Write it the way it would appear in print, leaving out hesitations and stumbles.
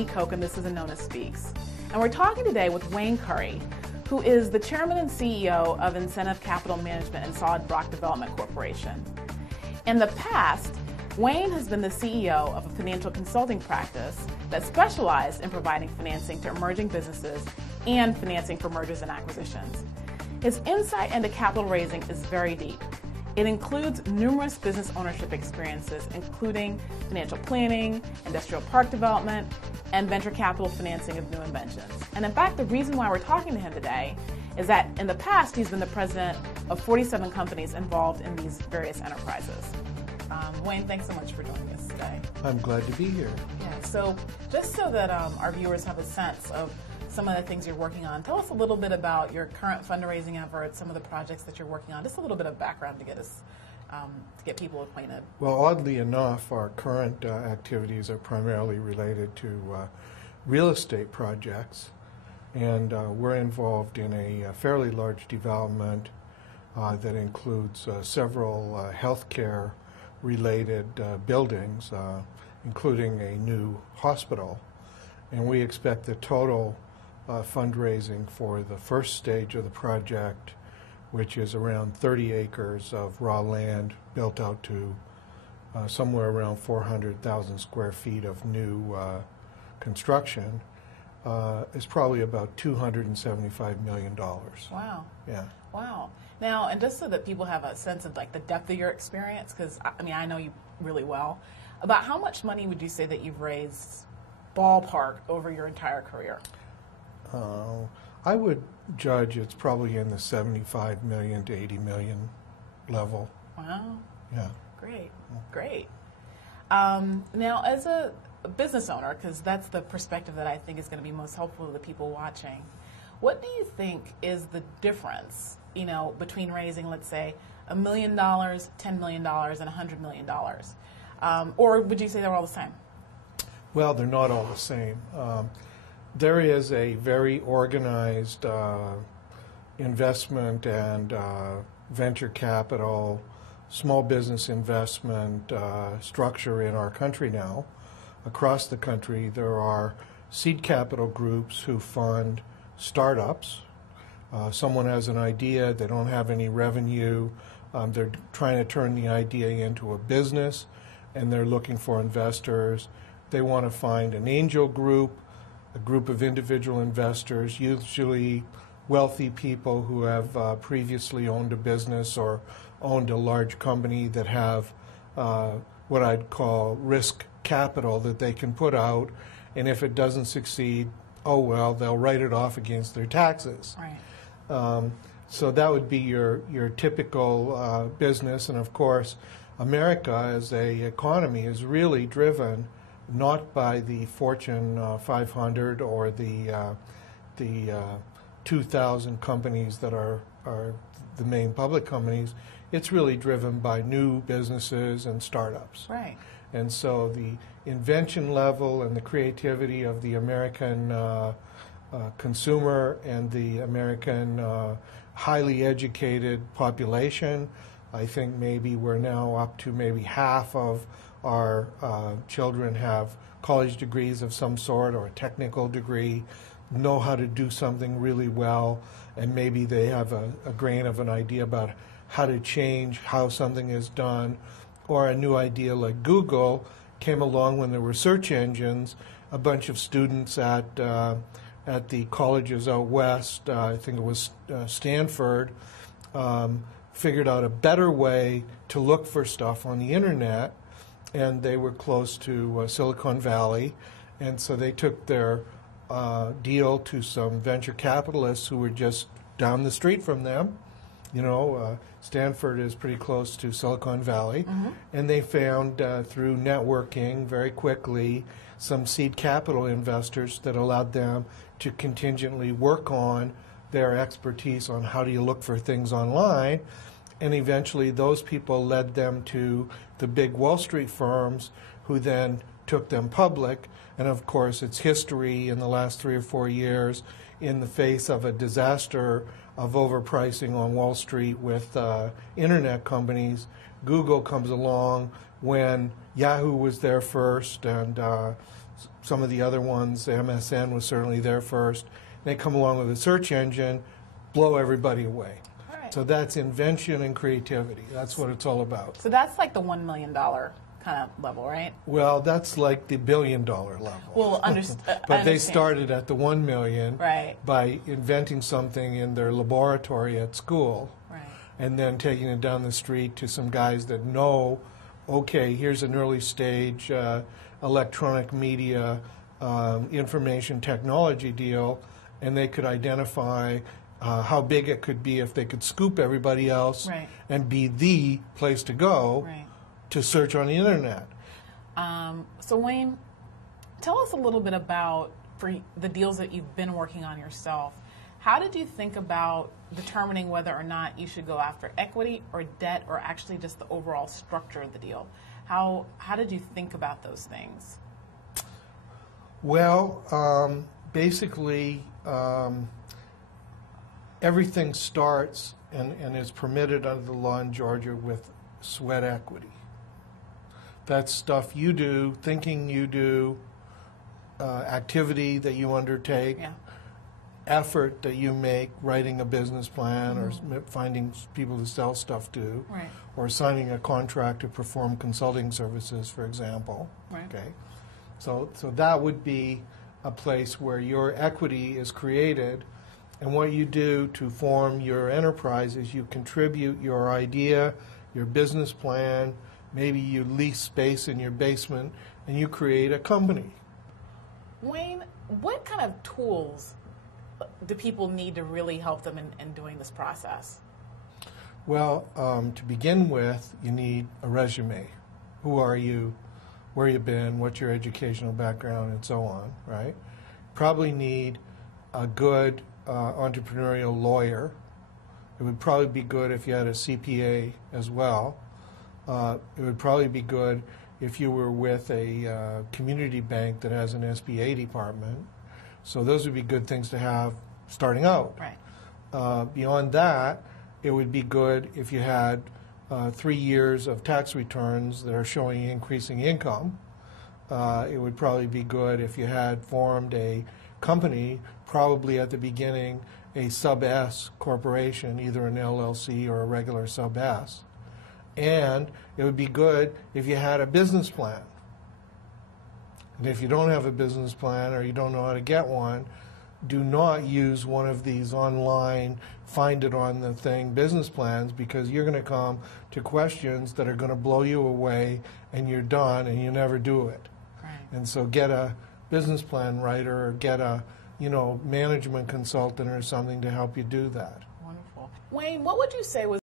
Jeannie Koch, and this is Anona Speaks. And we're talking today with Wayne Curry, who is the chairman and CEO of Incentive Capital Management and Solid Rock Development Corporation. In the past, Wayne has been the CEO of a financial consulting practice that specialized in providing financing to emerging businesses and financing for mergers and acquisitions. His insight into capital raising is very deep. It includes numerous business ownership experiences, including financial planning, industrial park development, and venture capital financing of new inventions. And in fact, the reason why we're talking to him today is that in the past, he's been the president of 47 companies involved in these various enterprises. Wayne, thanks so much for joining us today. I'm glad to be here. Yeah, so just so that our viewers have a sense of some of the things you're working on, tell us a little bit about your current fundraising efforts, some of the projects that you're working on, just a little bit of background to get us, to get people acquainted. Well, oddly enough, our current activities are primarily related to real estate projects, and we're involved in a fairly large development that includes several healthcare related buildings, including a new hospital. And we expect the total fundraising for the first stage of the project, which is around 30 acres of raw land built out to somewhere around 400,000 square feet of new construction, is probably about $275 million. Wow. Yeah. Wow. Now, and just so that people have a sense of like the depth of your experience, because I mean, I know you really well, about how much money would you say that you've raised ballpark over your entire career? I would judge it's probably in the 75 million to 80 million level. Wow. Yeah. Great. Great. Now, as a business owner, because that's the perspective that I think is going to be most helpful to the people watching, what do you think is the difference, between raising, let's say, $1 million, $10 million, and $100 million? Or would you say they're all the same? Well, they're not all the same. There is a very organized investment and venture capital, small business investment structure in our country now. Across the country, there are seed capital groups who fund startups. Someone has an idea, they don't have any revenue, they're trying to turn the idea into a business, and they're looking for investors. They want to find an angel group, a group of individual investors, usually wealthy people who have previously owned a business or owned a large company that have what I'd call risk capital that they can put out, and if it doesn't succeed, oh well, they'll write it off against their taxes. Right. So that would be your typical business, and of course, America as a economy is really driven not by the Fortune 500 or the 2,000 companies that are the main public companies. It's really driven by new businesses and startups. Right. And so the invention level and the creativity of the American consumer and the American highly educated population, I think maybe we're now up to maybe half of our children have college degrees of some sort or a technical degree, know how to do something really well, and maybe they have a grain of an idea about how to change how something is done, or a new idea like Google came along when there were search engines. A bunch of students at the colleges out west, I think it was Stanford, figured out a better way to look for stuff on the internet, and they were close to Silicon Valley, and so they took their deal to some venture capitalists who were just down the street from them. Stanford is pretty close to Silicon Valley, and they found through networking very quickly some seed capital investors that allowed them to contingently work on their expertise on how do you look for things online, and eventually those people led them to the big Wall Street firms who then took them public, and of course it's history in the last 3 or 4 years in the face of a disaster of overpricing on Wall Street with internet companies. Google comes along when Yahoo was there first, and some of the other ones, MSN was certainly there first. They come along with a search engine, blow everybody away. Right. So that's invention and creativity. That's what it's all about. So that's like the $1 million kind of level, right? Well, that's like the $1 billion level. Well, but they started at the 1 million right. by inventing something in their laboratory at school, right. and then taking it down the street to some guys that know, okay, here's an early stage electronic media information technology deal, and they could identify how big it could be if they could scoop everybody else right. and be the place to go right. to search on the internet. So Wayne, tell us a little bit about, for the deals that you've been working on yourself, how did you think about determining whether or not you should go after equity or debt or actually just the overall structure of the deal? How did you think about those things? Well, basically, everything starts and is permitted under the law in Georgia with sweat equity. That's stuff you do, thinking you do, activity that you undertake, yeah. effort that you make, writing a business plan or finding people to sell stuff to, right. or signing a contract to perform consulting services, for example. Right. Okay, so that would be a place where your equity is created, and what you do to form your enterprise is you contribute your idea, your business plan, maybe you lease space in your basement, and you create a company. Wayne, what kind of tools do people need to really help them in doing this process? Well, to begin with, you need a resume. Who are you? Where you been? What's your educational background, and so on, right? Probably need a good entrepreneurial lawyer. It would probably be good if you had a CPA as well. It would probably be good if you were with a community bank that has an SBA department. So those would be good things to have starting out. Right. Beyond that, it would be good if you had 3 years of tax returns that are showing increasing income. It would probably be good if you had formed a company, probably at the beginning a sub-S corporation, either an LLC or a regular sub-S. And it would be good if you had a business plan. And if you don't have a business plan or you don't know how to get one, do not use one of these online, find it on the thing business plans, because you're going to come to questions that are going to blow you away and you're done and you never do it. Right. And so get a business plan writer or get a management consultant or something to help you do that. Wonderful. Wayne, what would you say was